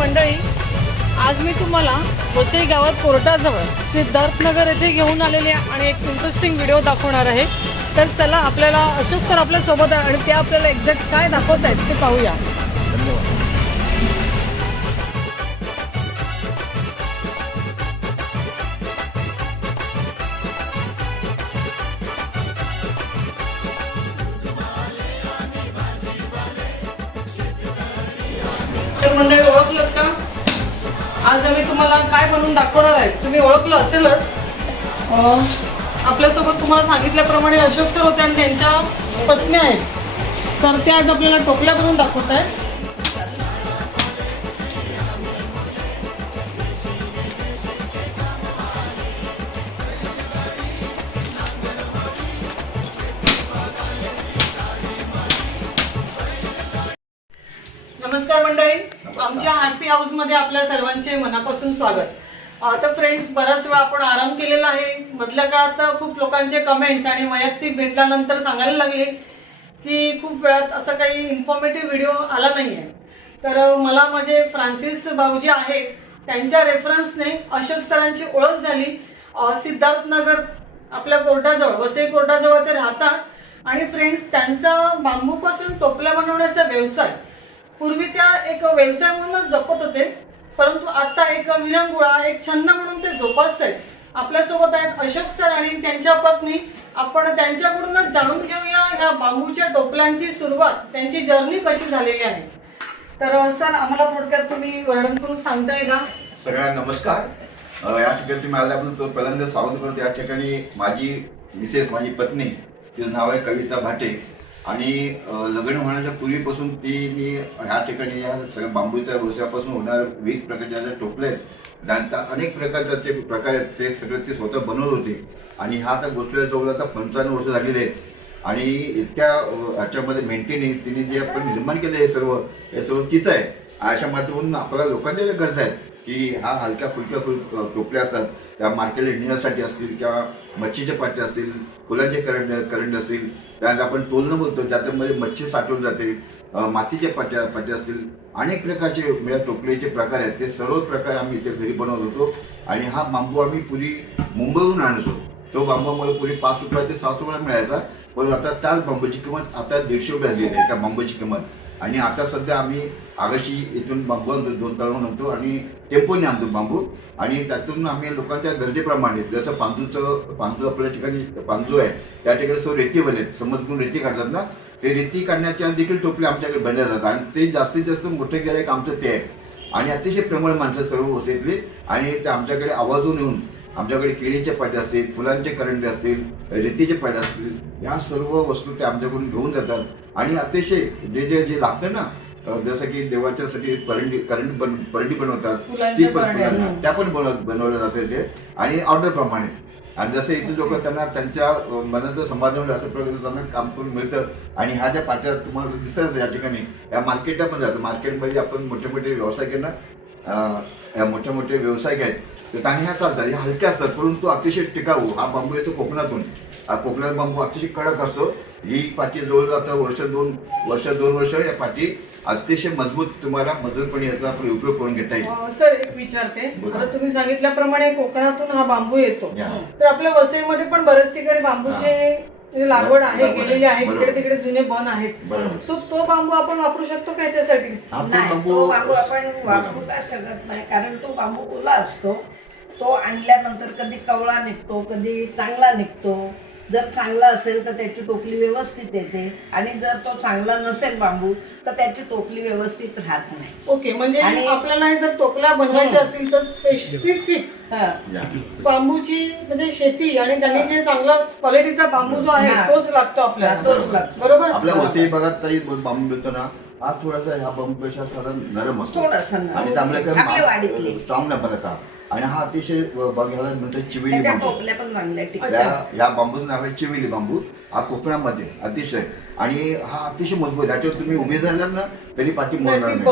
मंडळी आज मी तुम्हाला वसई गावात कोर्टाजवळ सिद्धार्थनगर येथे घेऊन आलेले आणि एक इंटरेस्टिंग व्हिडिओ दाखवणार आहे. तर चला आपल्याला अशोक सर आपल्यासोबत आहे आणि ते आपल्याला एक्झॅक्ट काय दाखवत आहेत ते पाहूया. धन्यवाद. तुम्हाला काय बनवून दाखवणार आहे? तुम्ही ओळखलं असेलच. आपल्यासोबत तुम्हाला सांगितल्याप्रमाणे अशोक सर होते आणि त्यांच्या पत्नी आहेत. तर ते आज आपल्याला टोपल्या बनवून दाखवत आहेत आमच्या हॅपी हाऊसमध्ये आपल्या सर्वांचे मनापासून स्वागत. आता फ्रेंड्स बराच वेळा आपण आराम केलेला आहे. मधल्या काळात तर खूप लोकांचे कमेंट्स आणि वैयक्तिक भेटल्यानंतर सांगायला लागले की खूप वेळात असा काही इन्फॉर्मेटिव्ह व्हिडिओ आला नाही आहे तर मला माझे फ्रान्सिस भाऊजी आहेत त्यांच्या रेफरन्सने अशोक सरांची ओळख झाली. सिद्धार्थनगर आपल्या कोर्टाजवळ वसई कोर्टाजवळ ते राहतात. आणि फ्रेंड्स त्यांचा बांबूपासून टोपल्या बनवण्याचा व्यवसाय पूर्वी त्या एक व्यवसाय म्हणूनच जपत होते परंतु आता एक विरंगुळा एक छंद म्हणून ते जोपासत आहेत आपल्यासोबत आहेत अशोक सर आणि त्यांच्या पत्नी. आपण त्यांच्याकडूनच जाणून घेऊया ह्या बांबूच्या टोपल्यांची सुरुवात. त्यांची जर्नी कशी झालेली आहे? तर सर आम्हाला थोडक्यात तुम्ही वर्णन करून सांगताय का? सगळ्यांना नमस्कार. या ठिकाणी माझ्या आपण पहिल्यांदा स्वागत करतो. या ठिकाणी माझी मिसेस माझी पत्नी तिचं नाव आहे कविता भाटे. आणि लग्न होण्याच्या पूर्वीपासून ती मी ह्या ठिकाणी या सगळ्या बांबूच्या व्यवसायापासून होणार विविध प्रकारच्या ज्या टोपले आहेत त्यांचा अनेक प्रकारच्या ते प्रकार आहेत ते सगळं ते स्वतः बनवत होते. आणि हा आता गोष्टीला जवळ आता पंचावन्न वर्ष झालेले आहेत. आणि इतक्या ह्याच्यामध्ये मेंटेन तिने जे आपण निर्माण केलं हे सर्व हे सर्व तिचं आहे. अशा माध्यमातून आपल्याला लोकांच्या ज्या गरजा आहेत की हा हलक्या फुलक्या फुल टोपल्या असतात त्या मार्केट नेण्यासाठी असतील किंवा मच्छीचे पाटे असतील फुलांचे करंट करंट असतील त्यात आपण तोलणं बोलतो ज्याच्यामध्ये मच्छी साठवून जाते मातीचे पाट्या पाटे असतील अनेक प्रकारचे म्हणजे टोपलेचे प्रकार आहेत ते सर्व प्रकार आम्ही इथे घरी बनवत होतो. आणि हा बांबू आम्ही पुरी मुंबईहून आणतो तो बांबू मला पुरी पाच रुपया ते सात रुपयाला मिळायचा. पण आता त्याच बांबूची किंमत आता दीडशे रुपये झालेली आहे त्या बांबूची किंमत. आणि आता सध्या आम्ही आगाशी इथून बांबू आणतो दोन तळून आणतो आणि टेम्पोने आणतो बांबू. आणि त्यातून आम्ही लोकांच्या गरजेप्रमाणे जसं पांजूचं पांजू आपल्या ठिकाणी पांजू आहे त्या ठिकाणी सो रेती आहेत. समुद्रातून रेती काढतात ना ते रेती काढण्याच्या देखील टोपले आमच्याकडे बनल्या जातात. आणि ते जास्तीत जास्त मोठे गिरायक आमचं ते आहे. आणि अतिशय प्रेमळ माणसं सर्व वसईतली आणि ते आमच्याकडे आवाजून येऊन आमच्याकडे केळीचे पाटे असतील फुलांचे करंडे असतील रेतीचे पाटे असतील ह्या सर्व वस्तू ते आमच्याकडून घेऊन जातात. आणि अतिशय जे जे जे लागतं ना जसं की देवाच्यासाठी करंडी करंडी बन परंडी बनवतात फुलांच्या ती पण. त्या पण बनव बनवल्या जाते ते. आणि ऑर्डर प्रमाणे. आणि जसं इथे लोक त्यांना त्यांच्या मनाचं समाधान होईल असं प्रकारे त्यांना काम करून मिळतं आणि ह्या ज्या पाट्या तुम्हाला दिसत या ठिकाणी या मार्केटला पण जातं मार्केटमध्ये आपण मोठे मोठे व्यवसाय ना अं, या मोठे मोठे व्यावसायिक आहेत तर त्यांनी ह्या चालतात ह्या हलक्या असतात परंतु अतिशय टिकाऊ. हा बांबू येतो कोकणातून. हा कोकणात बांबू अतिशय कडक असतो. ही पाटी जवळ जातं वर्ष दोन वर्ष दोन वर्ष या पाटी अतिशय मजबूत तुम्हाला मजबूतपणे याचा आपण उपयोग करून घेता येईल. सर एक विचारते. आता तुम्ही सांगितल्याप्रमाणे कोकणातून हा बांबू येतो. तर आपल्या वसईमध्ये पण बऱ्याच ठिकाणी बांबूचे लागवड आहे लागवड आहे. गेलेली आहे. बरोबर. तिकडे तिकडे जुने बन आहेत. सो तो बांबू आपण वापरू शकतो का याच्यासाठी? हा, बांबू आपण वापरू का शकत नाही. कारण तो बांबू ओला असतो. तो आणल्यानंतर कधी कवळा निघतो कधी चांगला निघतो. जर चांगला असेल तर त्याची टोपली व्यवस्थित येते आणि जर तो चांगला नसेल बांबू तर त्याची टोपली व्यवस्थित राहत नाही ओके म्हणजे आणि- आपल्याला हे जर टोपल्या बनवायच्या असतील तर स्पेसिफिक हा. बांबूची म्हणजे शेती आणि त्यांनी जे चांगला क्वालिटीचा बांबू जो आहे हा. तोच लागतो आपल्याला हा, तोच लागतो. बरोबर आपल्या वसई भागात तरी बांबू मिळतो ना हा थोडासा ह्या बांबूपेक्षा साधारण नरम असतो थोडासा नरम. आणि चांगल्या आपल्या वाडीतले. स्ट्रॉंग नाही बनत हा आणि हा अतिशय बघायला म्हणतात चिवेली बांबू. पण. या या बांबूचं नाव आहे चिवेली बांबू. हा कोकणामध्ये अतिशय. आणि हा अतिशय मजबूत आहे. याच्यावर तुम्ही उभे झालात ना तरी पाठी मोडणार नाही.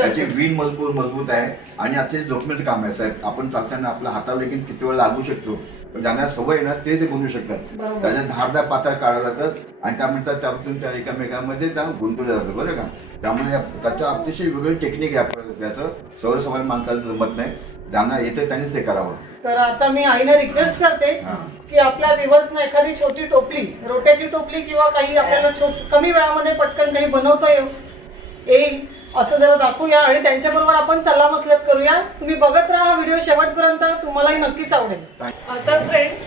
त्याची. विण मजबूत मजबूत आहे. आणि अतिशय जोखमीचं काम आहे साहेब. आपण चालताना आपल्या हाताला देखील किती वेळ लागू शकतो. पण ज्यांना सवय आहे ना ते ते बोलू शकतात. त्याच्या धारदार पातळ काढल्या जातात. आणि त्यामुळे त्यातून त्या एकामेकांमध्ये त्या गुंतवल्या जातं बरं का? त्यामुळे त्याचं अतिशय वेगळी टेक्निक आहे. त्याचं. सर्वसामान्य माणसाला जमत नाही. ज्यांना येतं त्यांनीच ते करावं. तर आता मी आईला रिक्वेस्ट करते. की आपल्या विवर्सना एखादी छोटी टोपली रोट्याची टोपली किंवा काही आपल्याला छोट कमी वेळामध्ये पटकन काही बनवता येऊ येईल असं जरा दाखवूया आणि त्यांच्याबरोबर आपण सल्ला मसलत करूया. तुम्ही बघत राहा व्हिडिओ शेवटपर्यंत तुम्हालाही नक्कीच आवडेल. तर फ्रेंड्स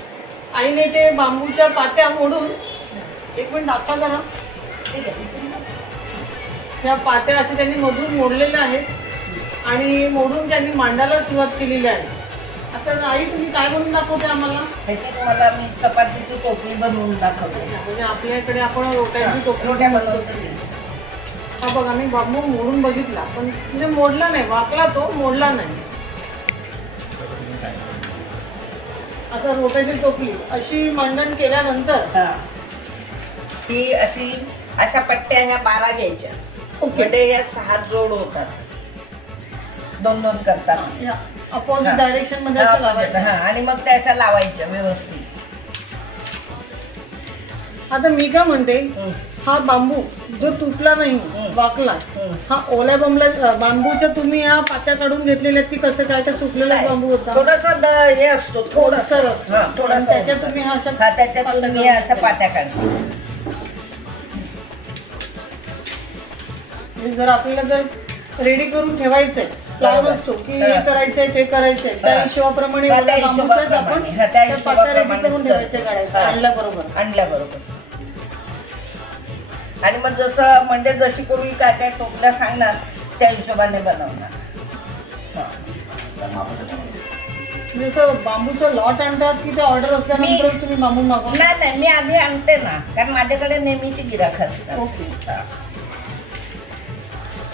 आईने ते बांबूच्या पात्या मोडून एक मिनिट दाखवा जरा. ठीक आहे. या पात्या अशा त्यांनी मधून मोडलेल्या आहेत. आणि मोडून त्यांनी मांडायला सुरुवात केलेली आहे. आता आई तुम्ही काय म्हणून दाखवते आम्हाला? ह्याची तुम्हाला मी चपातीची टोपली बनवून दाखवते. म्हणजे आपल्याकडे आपण रोट्याची टोपली रोट्या बनवते. हा बघा मी बांबू मोडून बघितला पण म्हणजे मोडला नाही वाकला तो मोडला नाही. आता रोट्याची टोपली अशी मांडण केल्यानंतर हा. ती अशी अशा पट्ट्या ह्या बारा घ्यायच्या. ओके. म्हणजे या सहा जोड होतात. दोन दोन करतात या अपोजिट डायरेक्शनमध्ये असं लावायचं हा आणि मग त्या अशा लावायच्या व्यवस्थित आता मी काय म्हणते. हा बांबू जो तुटला नाही. वाकला. हा ओल्या बांबल्या बांबूच्या तुम्ही ह्या पात्या काढून घेतलेल्या आहेत की कसं काय का सुकलेला. बांबू होता थोडासा द- हे असतो थोडासा ओलसर असतो. हा आणि थोडासा त्याच्यात ओलसर. तुम्ही हा अशा हा त्याच्यात पात्या काढून अशा घेतल्या. पात्या काढता म्हणजे जर आपल्याला जर रेडी करून ठेवायचंय बरोबर. असतो की हा. करायचंय ते करायचंय त्या. हिशोबाप्रमाणे त्या बांबूच्याच आपण हिशोबाप्रमाणे. हा, त्या त्या पात्या रेडी हिशोबाप्रमाणे करून ठेवायच्या काढायच्या हा. आणल्याबरोबर आणल्याबरोबर आणि मग जसं म्हणजे जशी पूर्वी काय काय टोपल्या सांगणार त्या हिशोबाने बनवणार हा. असं बांबूचं लॉट आणतात की ते ऑर्डर असल्यानंतर तुम्ही बांबू मागवता नाही नाही मी आधी आणते ना कारण माझ्याकडे नेहमीची गिराख असतात ओके. हा.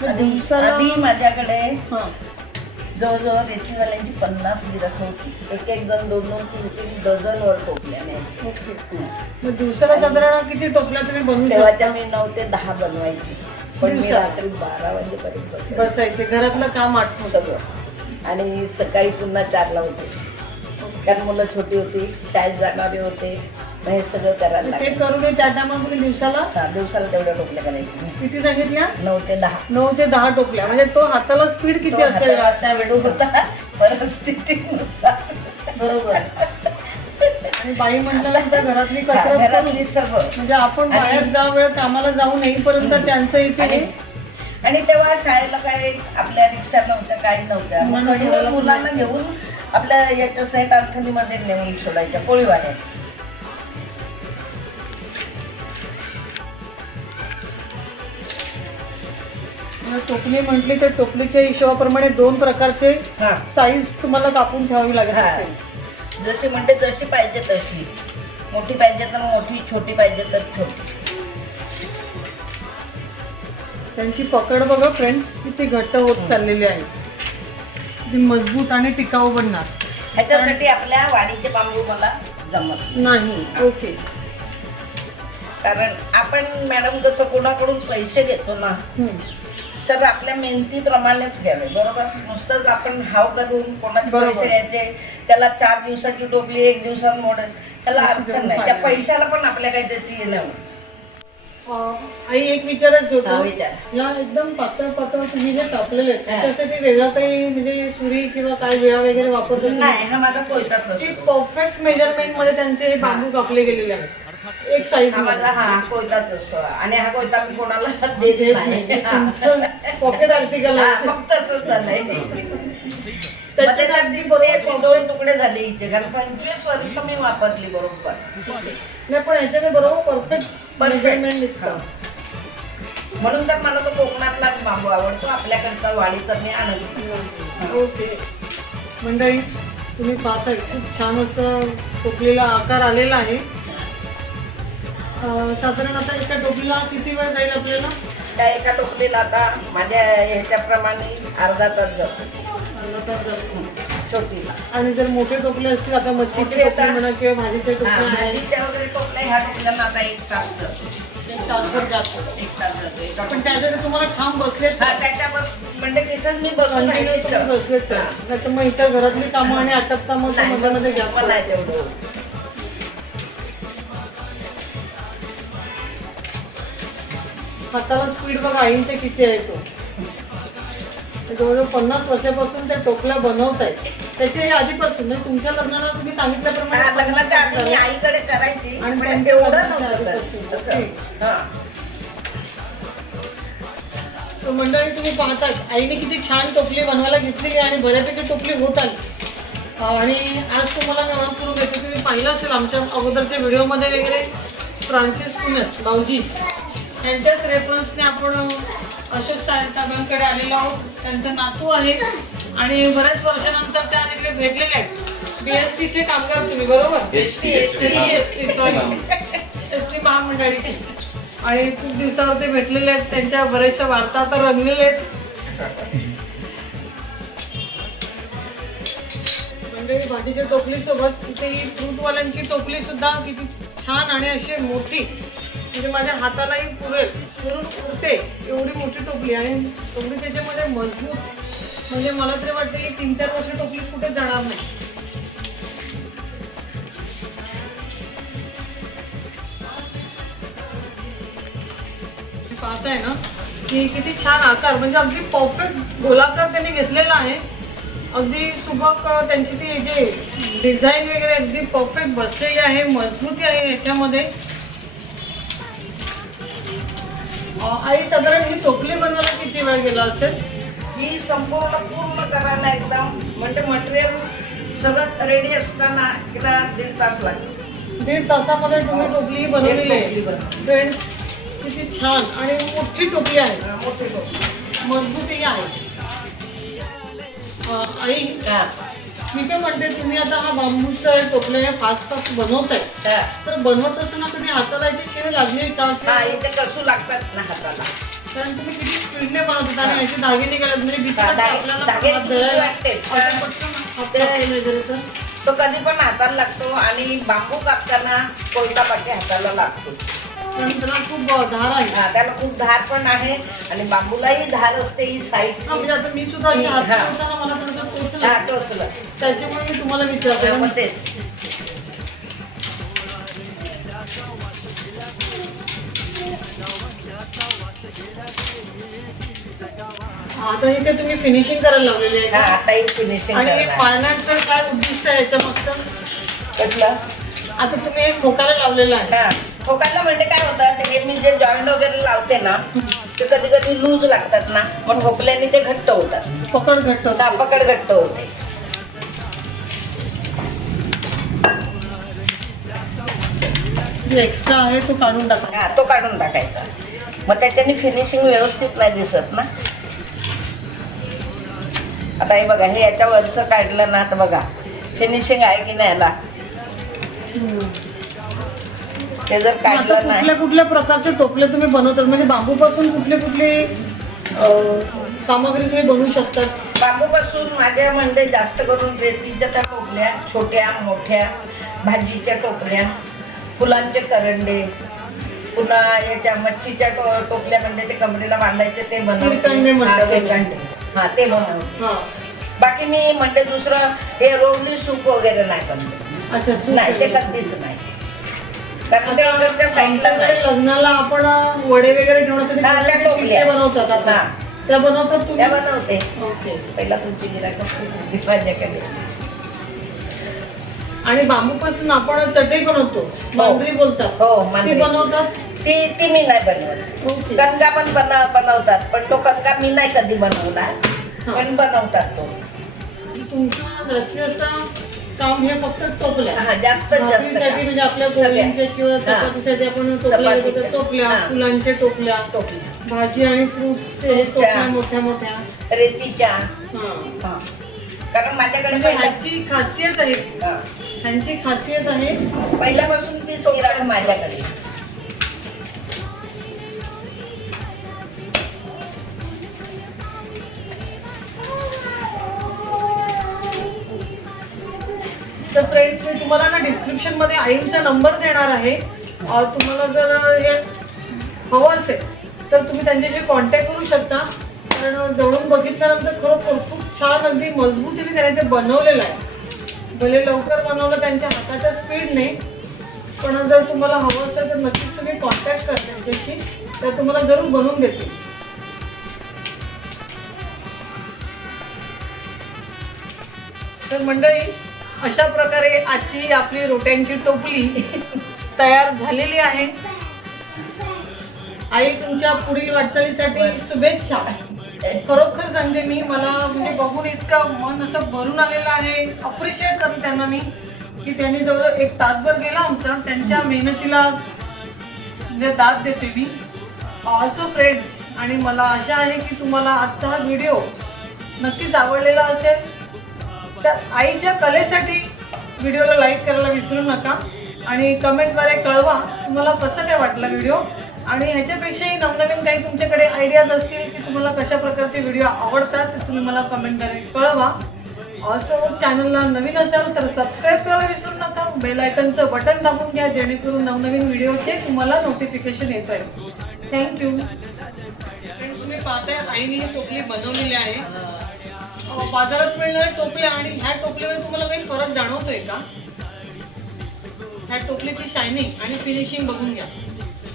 दिवसाला- आधी माझ्याकडे हा. जवळजवळ रेतीवाल्यांची पन्नास गिराख होती. एक एक जण दोन दोन तीन तीन डझन वर टोपल्या न्यायची ओके. मग दिवसाला साधारण किती टोपल्या तुम्ही तेव्हाच्या शकता? मी नऊ ते दहा बनवायची. पण मी दिवसाला? रात्री बारा वाजेपर्यंत बसायची. बसायचे. घरातलं काम आठवत सगळं. आणि सकाळी पुन्हा चारला होते कारण मुलं छोटी होती शाळेत जाणारे होते. मग हे सगळं करायला ते. करून त्या टायमा तुम्ही दिवसाला. हा, दिवसाला तेवढ्या टोपल्या करायची. किती सांगितल्या नऊ ते दहा. नऊ ते दहा टोपल्या. म्हणजे तो हाताला स्पीड किती तो असेल? हाताला त्या वेळ होता परिस्थितीनुसार. बरोबर. आणि बाई म्हटल्यानंतर घरातली कसरत घरातली करून सगळं. म्हणजे आपण आणि- बाहेर जा वेळ कामाला जाऊ येईपर्यंत त्यांचं आणि इथे आणि तेव्हा शाळेला काय आपल्या रिक्षा नव्हत्या काही नव्हत्या. मग मुलांना कधीवर सोडायला मुलांना पण घेऊन आपल्या याच्या सेट अडचणीमध्ये नेऊन सोडायच्या पोळीवाड्यात. टोपली म्हटली तर टोपलीच्या हिशोबाप्रमाणे दोन प्रकारचे हा. साईज तुम्हाला कापून ठेवावी हा. असेल. जशी म्हणजे जशी पाहिजे तशी. मोठी पाहिजे तर मोठी छोटी पाहिजे तर छोटी. त्यांची पकड बघा फ्रेंड्स किती घट्ट होत चाललेली आहे. ती मजबूत आणि टिकाऊ बनणार. ह्याच्यासाठी आपल्या वाडीचे बांबू मला जमत नाही. नाही ओके. कारण आपण मॅडम कसं कोणाकडून पैसे घेतो ना हम्म. तर आपल्या मेहनतीप्रमाणेच घ्यावे बरोबर नुसतंच आपण हाव करून कोणाचे बरोबर. पैसे घ्यायचे त्याला चार दिवसाची टोपली एक दिवसात मोडेल त्याला अर्थ नाही त्या. पैशाला पण आपल्या काही त्याची अं, आई एक विचारायचं हा, होतं विचार. या एकदम पातळ पातळ तुम्ही जे कापलेले आहेत हा. त्याच्यासाठी वेगळा काही म्हणजे सुरी किंवा काय विळा वगैरे वापरतो नाही हा माझा कोयताच असतो परफेक्ट मेजरमेंटमध्ये त्यांचे हे बांबू कापले गेलेले आहेत एक साईज हा माझा हा कोयताच असतो. आणि हा कोयता मी कोणाला देत नाही. पॉकेट आर्टिकल हा, मग तसंच झालंय. मध्ये तर ती बरोबर अशी दोन तुकडे झाले हिचे कारण पंचवीस वर्ष मी वापरली बरोबर. नाही पण याच्याने बरोबर परफेक्ट निघतं. म्हणून तर मला तो कोकणातलाच बांबू आवडतो. आपल्याकडचा वाडीचा मी आणत. ओके. मंडळी तुम्ही पाहताय खूप छान असं टोपलीला आकार आलेला आहे. साधारण आता एका टोपलीला किती वेळ जाईल आपल्याला? त्या एका टोपलीला आता माझ्या ह्याच्याप्रमाणे अर्धा तास जातो. झालं तर जर छोटीला. आणि जर मोठे टोपले असतील आता मच्छीचे मोठे टोपले म्हणा किंवा भाजीचे हा, टोपले भाजीच्या वगैरे टोपल्या ह्या टोपल्यांना आता एक तास जातो. तासभर जातो. एक तास जातो. एका पण त्यासाठी तुम्हाला ठाम बसले हा त्याच्यावर म्हणजे तिथंच मी बसून राहिले इथं. बसले तर. मग इथं घरातली कामं आणि आटपता मग ते नाही, मध्ये मध्ये मग गॅप नाही तेवढं. हाताला स्पीड बघा आईंचे किती आहे तो जवळजवळ पन्नास वर्षापासून त्या टोपल्या बनवत आहेत त्याचे आधीपासून म्हणजे तुमच्या लग्नाला तुम्ही सांगितल्याप्रमाणे लग्नाच्या आधी मी आईकडे करायची आणि पण त्यांच्या तेवढं लग्नाच्या नव्हतं आधीपासून. तर. असं. ठीक. हा. तर मंडळी तुम्ही पाहतात आईने किती छान टोपली बनवायला घेतलेली आणि बऱ्यापैकी टोपली होत आली आणि आज तुम्हाला मी ओळख करून देते तुम्ही पाहिलं असेल आमच्या अगोदरच्या व्हिडिओमध्ये वगैरे फ्रान्सिस कुनत भाऊजी त्यांच्याच रेफरन्सने आपण अशोक साहेब साहेबांकडे आलेलो आहोत. त्यांचं नातू आहे आणि बऱ्याच वर्षानंतर त्या तिकडे भेटलेले आहेत. बी एस टीचे कामगार तुम्ही बरोबर? S T, S T S T sorry S T महामंडळीचे आणि खूप दिवसावर ते भेटलेले आहेत. त्यांच्या बऱ्याचशा वार्ता आता रंगलेल्या आहेत. मंडळी भाजीच्या टोपली सोबत इथे ही फ्रूटवाल्यांची टोपली सुद्धा किती छान आणि अशी मोठी म्हणजे माझ्या हातालाही पुरेल पुरून उरते एवढी मोठी टोपली. आणि एवढी त्याच्यामध्ये मजबूत म्हणजे मला तरी वाटते की तीन चार वर्ष टोपली कुठे जाणार नाही. पाहताय ना की किती छान आकार म्हणजे अगदी परफेक्ट गोलाकार त्यांनी घेतलेला आहे. अगदी सुबक त्यांची ती जे डिझाईन वगैरे अगदी परफेक्ट बसलेली आहे मजबूती आहे याच्यामध्ये. आई साधारण ही टोपली बनवायला किती वेळ गेला असेल? ही संपूर्ण पूर्ण करायला एकदम म्हणजे मटेरियल सगळं रेडी असताना तिला दीड तास लागतो. दीड तासामध्ये तुम्ही टोपली ही बनवलेली आहे. बनवली. फ्रेंड्स किती छान. आणि मोठी टोपली आहे. हा, मोठी टोपली. मजबूती आहे. अ, आई हा, मी काय म्हणते तुम्ही आता हा बांबूचं टोपलं हे फास्ट फास्ट बनवताय. हा. तर बनवत असताना कधी हाताला याची लागली का? हा इथे कसू लागतात ना हाताला. कारण तुम्ही किती स्पीडने बनवतात आणि. याचे धागे निघाले म्हणजे हा, आपल्याला हात धरायला. वाटते. पटकन हात ते- कधी पण हाताला लागतो आणि बांबू कापताना कोयता पाठी हाताला लागतो. कारण त्याला खूप धार आहे. हा, त्याला खूप धार पण आहे आणि बांबूलाही धार असते ही साईड हा म्हणजे आता मी सुद्धा अशी हात हा. फिरवताना मला थोडंसं टोचलं. टोचलं. त्याच्यामुळे मी तुम्हाला विचारते. मग तेच. आता इथे तुम्ही फिनिशिंग करायला लावलेली आहे हा का? आता ही फिनिशिंग आणि हे पाळण्याचं काय उद्दिष्ट आहे याच्या मागचं? कसलं? आता तुम्ही ठोकायला लावलेलं आहे. हा ठोकायला म्हणजे काय होतं ते हे मी जे जॉईंट वगैरे लावते ना ते कधी कधी लूज लागतात ना मग ठोकल्याने ते घट्ट होतात. पकड घट्ट होतं. पकड घट्ट होते. जे एक्स्ट्रा आहे तो काढून टाका हा तो काढून टाकायचा. मग त्याच्याने फिनिशिंग व्यवस्थित नाही दिसत ना. आता हे बघा हे याच्या वरचं काढलं ना तर बघा. फिनिशिंग आहे की नाही याला? ते जर आता काढलं कुठल्या नाही कुठल्या प्रकारचे टोपले तुम्ही बनवतात? म्हणजे बांबूपासून कुठले कुठले अं, सामग्री तुम्ही बनवू शकतात? बांबूपासून माझ्या म्हणजे जास्त करून रेतीच्या त्या टोपल्या छोट्या मोठ्या भाजीच्या टोपल्या फुलांचे करंडे पुन्हा याच्या मच्छीच्या टो टोपल्या म्हणजे ते कमरेला बांधायचे ते बनवते. हा. हा ते बनवते. हा. बाकी मी म्हणजे दुसरं हे रोवली सूप वगैरे नाही बनवत. अच्छा सूप नाही ते वगैरे. कधीच नाही. कारण ते इकडच्या साईडला आमच्याकडे नाही. लग्नाला आपण वडे वगैरे ठेवण्यासाठी हा, त्या टोपल्या. बनवतात आता. हा. त्या बनवतात तुम्ही? बनवते. ओके. पहिला तुमची गिरायक माझ्याकडे आणि बांबूपासून आपण चटई बनवतो. बोलतात. हो ती मांजरी. बनवतात? ती ती मी नाही बनवत ओके कणका पण बनव बनवतात पण तो कणका मी नाही कधी बनवला पण बनवतात तो तुमचं जास्तीत जास्त काम हे फक्त टोपल्या हा जास्तीत जास्त भाकरीसाठी काम. म्हणजे आपल्या सगळ्या. पोळींचे किंवा हा. चपातीसाठी आपण टोपल्या घेतो तर चपातीच्या. टोपल्या हा. फुलांचे टोपल्या टोपली भाजी आणि फ्रुट्सचे हे टोपल्या त्या. मोठ्या मोठ्या रेतीच्या हा हा. कारण माझ्याकडे म्हणजे ह्याची खासियत आहे हा. ह्यांची खासियत आहे पहिल्यापासून तीच गिराक माझ्याकडे तर फ्रेंड्स मी तुम्हाला ना डिस्क्रिप्शनमध्ये आईंचा नंबर देणार आहे. तुम्हाला जर हे हवं असेल तर तुम्ही त्यांच्याशी कॉन्टॅक्ट करू शकता. कारण जवळून बघितल्यानंतर खरोखर खूप छान अगदी मजबूतीने त्याने ते बनवलेलं आहे. भले लवकर बनवलं त्यांच्या हाताच्या स्पीडने पण जर तुम्हाला हवं असेल तर नक्कीच तुम्ही कॉन्टॅक्ट करा त्यांच्याशी. तर तुम्हाला जरूर बनवून देतील तर मंडळी अशा प्रकारे आजची आपली रोट्यांची टोपली तयार झालेली आहे. आई तुमच्या पुढील वाटचालीसाठी शुभेच्छा. खरोखर सांगते मी मला म्हणजे बघून इतकं मन असं भरून आलेलं आहे. अप्रिशिएट करते त्यांना मी की त्यांनी जवळ एक तासभर गेला आमचा. त्यांच्या मेहनतीला म्हणजे दाद देते मी. ऑल्सो फ्रेंड्स आणि मला आशा आहे की तुम्हाला आजचा हा व्हिडिओ नक्कीच आवडलेला असेल. तर आईच्या कलेसाठी व्हिडिओला लाईक करायला विसरू नका आणि कमेंटद्वारे कळवा तुम्हाला कसं काय वाटलं व्हिडिओ आणि ह्याच्यापेक्षाही नवनवीन काही तुमच्याकडे आयडियाज असतील की तुम्हाला कशा प्रकारचे व्हिडिओ आवडतात ते तुम्ही मला कमेंटद्वारे कळवा. ऑल्सो चॅनलला नवीन असाल तर सबस्क्राईब करायला विसरू नका. बेल आयकनचं बटन दाबून घ्या जेणेकरून नवनवीन व्हिडिओचे तुम्हाला नोटिफिकेशन येत आहे थँक्यू फ्रेंड्स तुम्ही पाहताय आईने ही टोपली बनवलेली आहे. बाजारात मिळणाऱ्या टोपल्या आणि ह्या टोपल्यामध्ये तुम्हाला काही फरक जाणवतोय का? ह्या टोपलीची शायनिंग आणि फिनिशिंग बघून घ्या.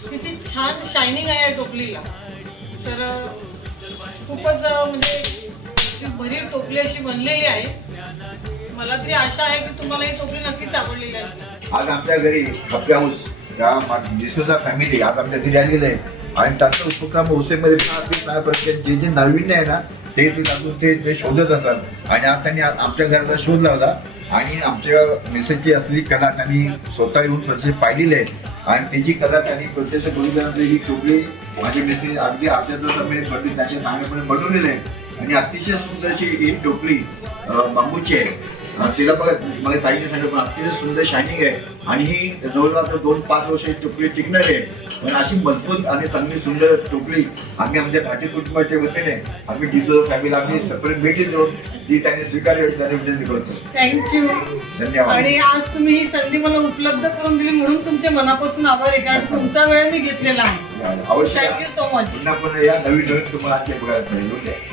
किती छान शायनिंग आहे या टोपलीला. तर खूपच म्हणजे ती भरीव टोपली अशी बनलेली आहे. मला तरी आशा आहे की तुम्हाला ही टोपली नक्कीच आवडलेली असणार. आज आमच्या घरी हप्पी हाऊस या फॅमिली आज आमच्या घरी आणलेलं आहे. आणि त्यांचा उपक्रम होसेमध्ये प्रत्येक जे जे नाविन्य आहे ना ते ते ते ते शोधत असतात. आणि आज त्यांनी आज आमच्या घराचा शोध लावला. आणि आमच्या मिसेसची असली कला त्यांनी स्वतः येऊन प्रत्यक्ष पाहिलेली आहे. आणि त्याची कला त्यांनी प्रत्यक्ष बघितल्यानंतर ही टोपली माझी मिसेस अगदी आमच्या जसं मी त्याच्या सांगण्याप्रमाणे बनवलेली आहे. आणि अतिशय सुंदरची ही टोपली बांबूची आहे. तिला बघा मला ताईने सांगितलं पण अतिशय सुंदर शायनिंग आहे. आणि ही जवळपास दोन पाच वर्ष ही टोपली टिकणार आहे. पण अशी मजबूत आणि चांगली सुंदर टोपली आम्ही आमच्या भाटी कुटुंबाच्या वतीने आम्ही डिसो फॅमिली आम्ही सेपरेट भेटी देऊन ती त्यांनी स्वीकारली विनंती करतो थँक्यू धन्यवाद. आणि आज तुम्ही ही संधी मला उपलब्ध करून दिली म्हणून तुमचे मनापासून आभार आहे कारण तुमचा वेळ मी घेतलेला आहे. थँक्यू सो मच पुन्हा पुन्हा या नवीन नवीन तुम्हाला बघायला मिळेल. ओके.